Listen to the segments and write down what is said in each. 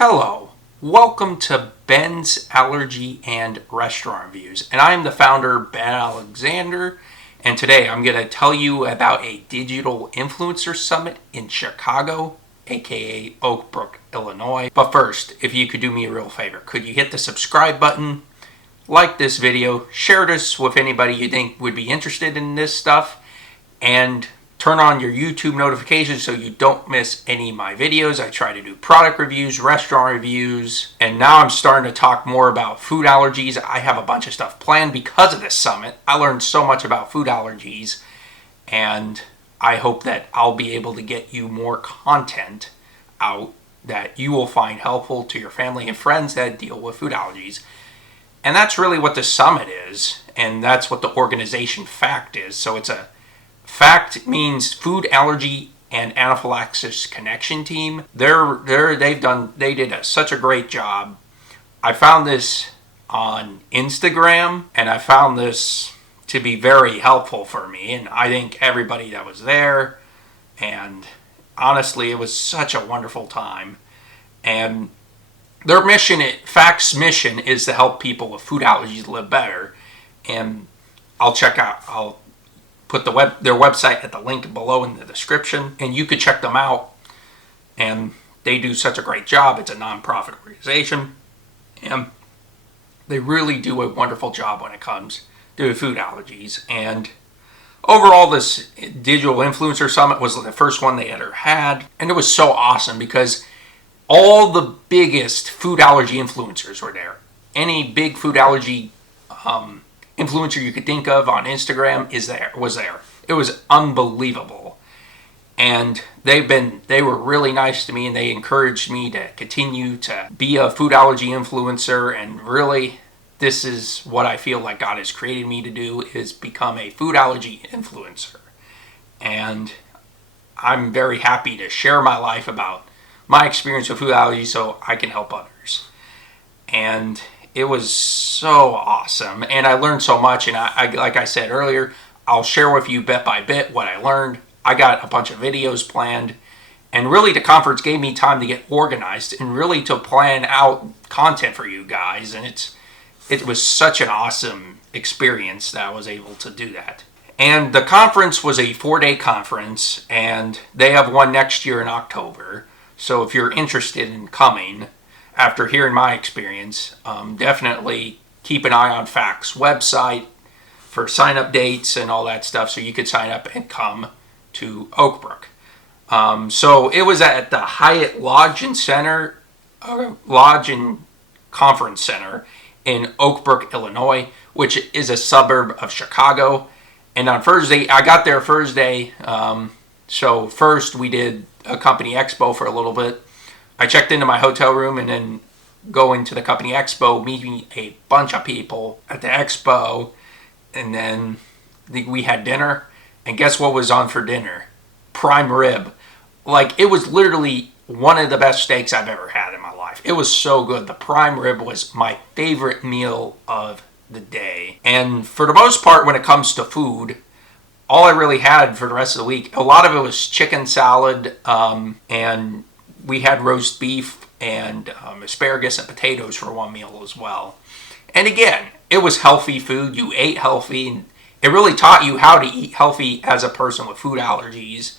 Hello, welcome to Ben's Allergy and Restaurant Reviews, and I'm the founder, Ben Alexander, and today I'm going to tell you about a digital influencer summit in Chicago, aka Oak Brook, Illinois. But first, if you could do me a real favor, could you hit the subscribe button, like this video, share this with anybody you think would be interested in this stuff, and turn on your YouTube notifications so you don't miss any of my videos. I try to do product reviews, restaurant reviews, and now I'm starting to talk more about food allergies. I have a bunch of stuff planned because of this summit. I learned so much about food allergies, and I hope that I'll be able to get you more content out that you will find helpful to your family and friends that deal with food allergies. And that's really what the summit is, and that's what the organization FAACT is. So it's a FAACT means Food Allergy and Anaphylaxis Connection Team. They did such a great job. I found this on Instagram, and I found this to be very helpful for me, and I think everybody that was there. And honestly, it was such a wonderful time. And their mission, FAACT's mission, is to help people with food allergies live better. And I'll put their website at the link below in the description, and you could check them out. And they do such a great job. It's a non-profit organization, and they really do a wonderful job when it comes to food allergies. And overall, this digital influencer summit was the first one they ever had, and it was so awesome because all the biggest food allergy influencers were there. Any big food allergy influencer you could think of on Instagram was there. It was unbelievable. And they were really nice to me, and they encouraged me to continue to be a food allergy influencer. And really, this is what I feel like God has created me to do, is become a food allergy influencer. And I'm very happy to share my life about my experience with food allergies so I can help others. And it was so awesome, and I learned so much. And I like I said earlier, I'll share with you bit by bit what I learned. I got a bunch of videos planned, and really the conference gave me time to get organized and really to plan out content for you guys. And it was such an awesome experience that I was able to do that. And the conference was a 4-day conference, and they have one next year in October. So if you're interested in coming, after hearing my experience, definitely keep an eye on FAACT's website for sign-up dates and all that stuff, so you could sign up and come to Oak Brook. So it was at the Hyatt Lodge and Conference Center in Oak Brook, Illinois, which is a suburb of Chicago. And on Thursday, I got there Thursday. So first we did a company expo for a little bit. I checked into my hotel room and then go into the company expo, meeting a bunch of people at the expo, and then we had dinner. And guess what was on for dinner? Prime rib. Like, it was literally one of the best steaks I've ever had in my life. It was so good. The prime rib was my favorite meal of the day. And for the most part, when it comes to food, all I really had for the rest of the week, a lot of it was chicken salad, and we had roast beef and asparagus and potatoes for one meal as well. And again, it was healthy food. You ate healthy, and it really taught you how to eat healthy as a person with food allergies.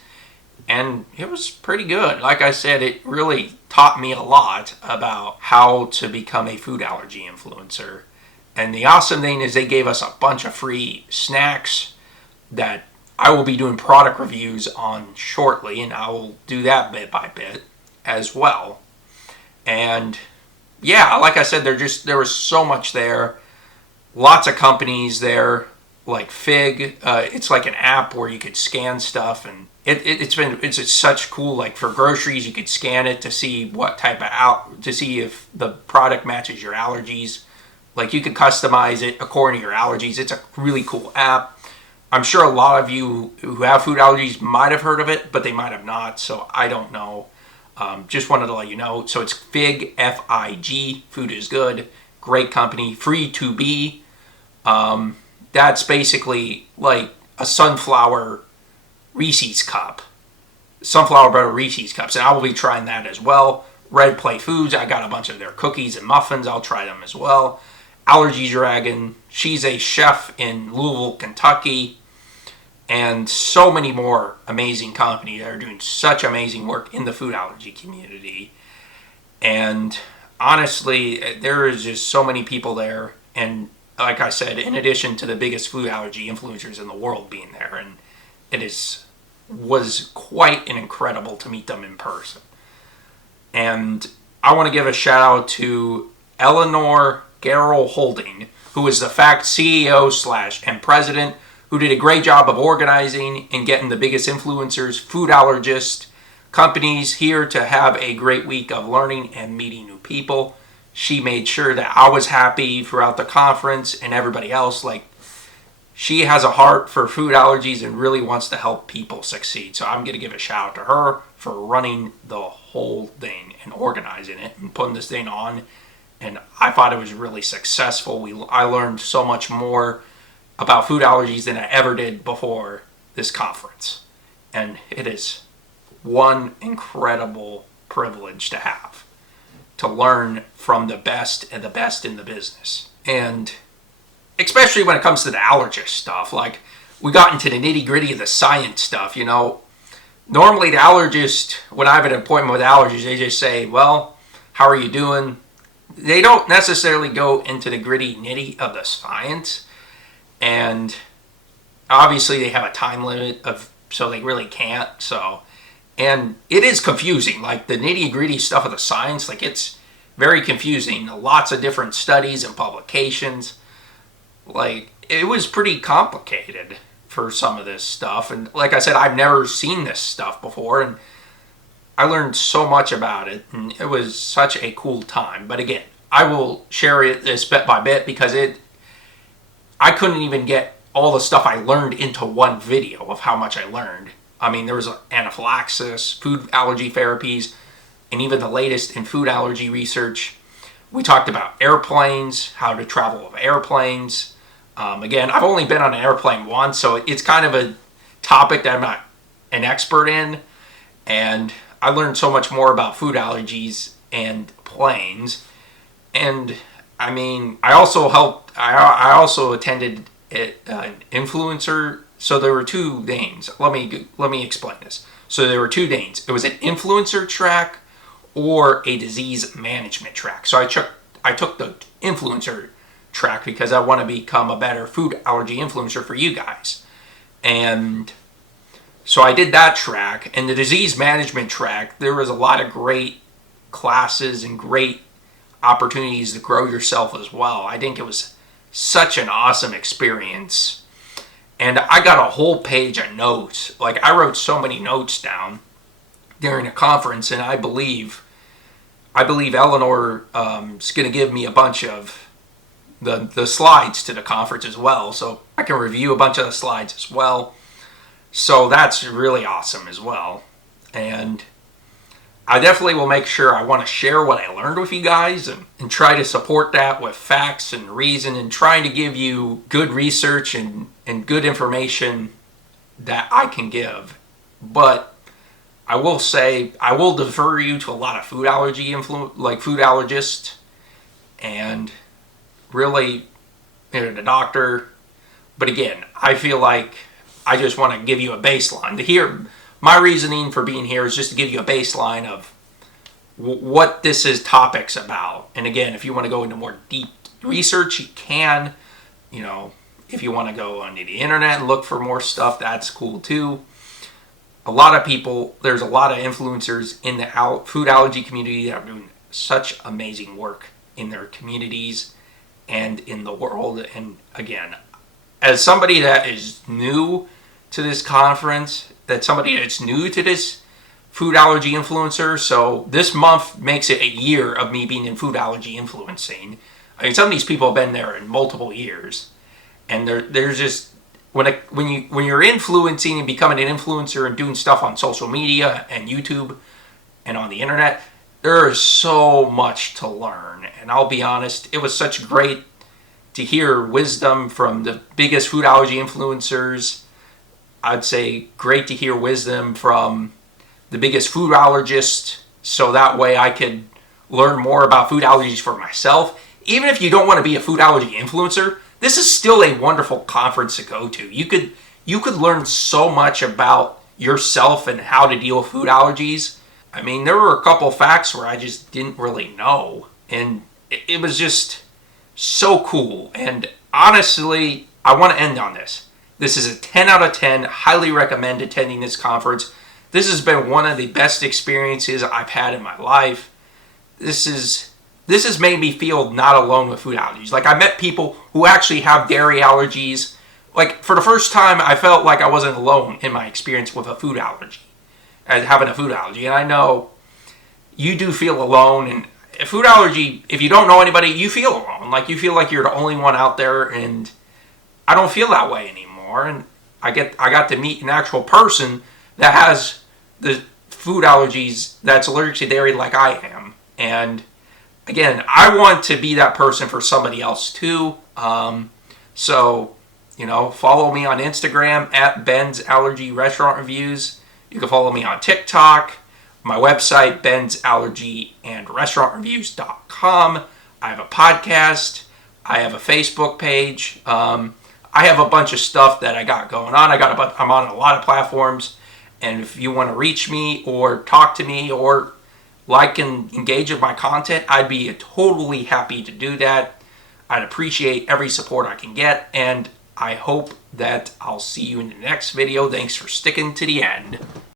And it was pretty good. Like I said, it really taught me a lot about how to become a food allergy influencer. And the awesome thing is they gave us a bunch of free snacks that I will be doing product reviews on shortly, and I will do that bit by bit as well. And yeah, like I said, there was so much there. Lots of companies there, like Fig. It's like an app where you could scan stuff, and it's such cool. Like for groceries, you could scan it to see what type of to see if the product matches your allergies. Like you could customize it according to your allergies. It's a really cool app. I'm sure a lot of you who have food allergies might have heard of it, but they might have not. So I don't know. Just wanted to let you know. So it's Fig, F-I-G, Food is Good. Great company, free to be. That's basically like a sunflower Reese's cup. Sunflower butter Reese's cups. And I will be trying that as well. Red Plate Foods, I got a bunch of their cookies and muffins. I'll try them as well. Allergy Dragon, she's a chef in Louisville, Kentucky. And so many more amazing companies that are doing such amazing work in the food allergy community. And honestly, there is just so many people there. And like I said, in addition to the biggest food allergy influencers in the world being there, and was quite incredible to meet them in person. And I want to give a shout out to Eleanor Garrell Holding, who is the FAACT CEO and president, who did a great job of organizing and getting the biggest influencers, food allergists, companies here to have a great week of learning and meeting new people. She made sure that I was happy throughout the conference and everybody else. Like, she has a heart for food allergies and really wants to help people succeed. So I'm going to give a shout out to her for running the whole thing and organizing it and putting this thing on. And I thought it was really successful. I learned so much more about food allergies than I ever did before this conference. And it is one incredible privilege to have, to learn from the best and the best in the business. And especially when it comes to the allergist stuff, like we got into the nitty gritty of the science stuff, you know. Normally the allergist, when I have an appointment with allergists, they just say, well, how are you doing? They don't necessarily go into the gritty nitty of the science. And obviously they have a time limit so they really can't. And it is confusing, like the nitty gritty stuff of the science, like it's very confusing. Lots of different studies and publications. Like, it was pretty complicated for some of this stuff. And like I said, I've never seen this stuff before, and I learned so much about it, and it was such a cool time. But again, I will share this bit by bit because I couldn't even get all the stuff I learned into one video of how much I learned. I mean, there was anaphylaxis, food allergy therapies, and even the latest in food allergy research. We talked about airplanes, how to travel with airplanes. Again, I've only been on an airplane once, so it's kind of a topic that I'm not an expert in. And I learned so much more about food allergies and planes. And I mean, I also attended an influencer. So there were two things. Let me explain this. So there were two things. It was an influencer track or a disease management track. So I took the influencer track because I want to become a better food allergy influencer for you guys. And so I did that track. And the disease management track, there was a lot of great classes and great opportunities to grow yourself as well. I think it was such an awesome experience. And I got a whole page of notes. Like, I wrote so many notes down during a conference, and I believe Eleanor is going to give me a bunch of the slides to the conference as well, so I can review a bunch of the slides as well. So that's really awesome as well. And I definitely will make sure I want to share what I learned with you guys and try to support that with facts and reason and trying to give you good research and good information that I can give. But I will say, I will defer you to a lot of food allergy like food allergists and really, the doctor. But again, I feel like I just want to give you a baseline. My reasoning for being here is just to give you a baseline of what this topic's about. And again, if you want to go into more deep research, you can. You know, if you want to go onto the internet and look for more stuff, that's cool too. A lot of people, there's a lot of influencers in the food allergy community that are doing such amazing work in their communities and in the world. And again, as somebody that is new to this conference, somebody that's new to this food allergy influencer, so this month makes it a year of me being in food allergy influencing. I mean, some of these people have been there in multiple years, and there's just when you're influencing and becoming an influencer and doing stuff on social media and YouTube and on the internet, there is so much to learn. And I'll be honest, it was such great to hear wisdom from the biggest food allergy influencers. I'd say great to hear wisdom from the biggest food allergist so that way I could learn more about food allergies for myself. Even if you don't want to be a food allergy influencer, this is still a wonderful conference to go to. You could learn so much about yourself and how to deal with food allergies. I mean, there were a couple facts where I just didn't really know, and it was just so cool. And honestly, I want to end on this. This is a 10 out of 10. Highly recommend attending this conference. This has been one of the best experiences I've had in my life. This has made me feel not alone with food allergies. Like, I met people who actually have dairy allergies. Like, for the first time, I felt like I wasn't alone in my experience with a food allergy, having a food allergy. And I know you do feel alone. And a food allergy, if you don't know anybody, you feel alone. Like, you feel like you're the only one out there, and I don't feel that way anymore. And I got to meet an actual person that has the food allergies, that's allergic to dairy like I am. And again, I want to be that person for somebody else too. So, follow me on Instagram at Ben's Allergy Restaurant Reviews. You can follow me on TikTok, my website, bensallergyandraustaurantreviews.com. I have a podcast. I have a Facebook page. I have a bunch of stuff that I got going on. I'm on a lot of platforms. And if you want to reach me or talk to me or like and engage with my content, I'd be totally happy to do that. I'd appreciate every support I can get, and I hope that I'll see you in the next video. Thanks for sticking to the end.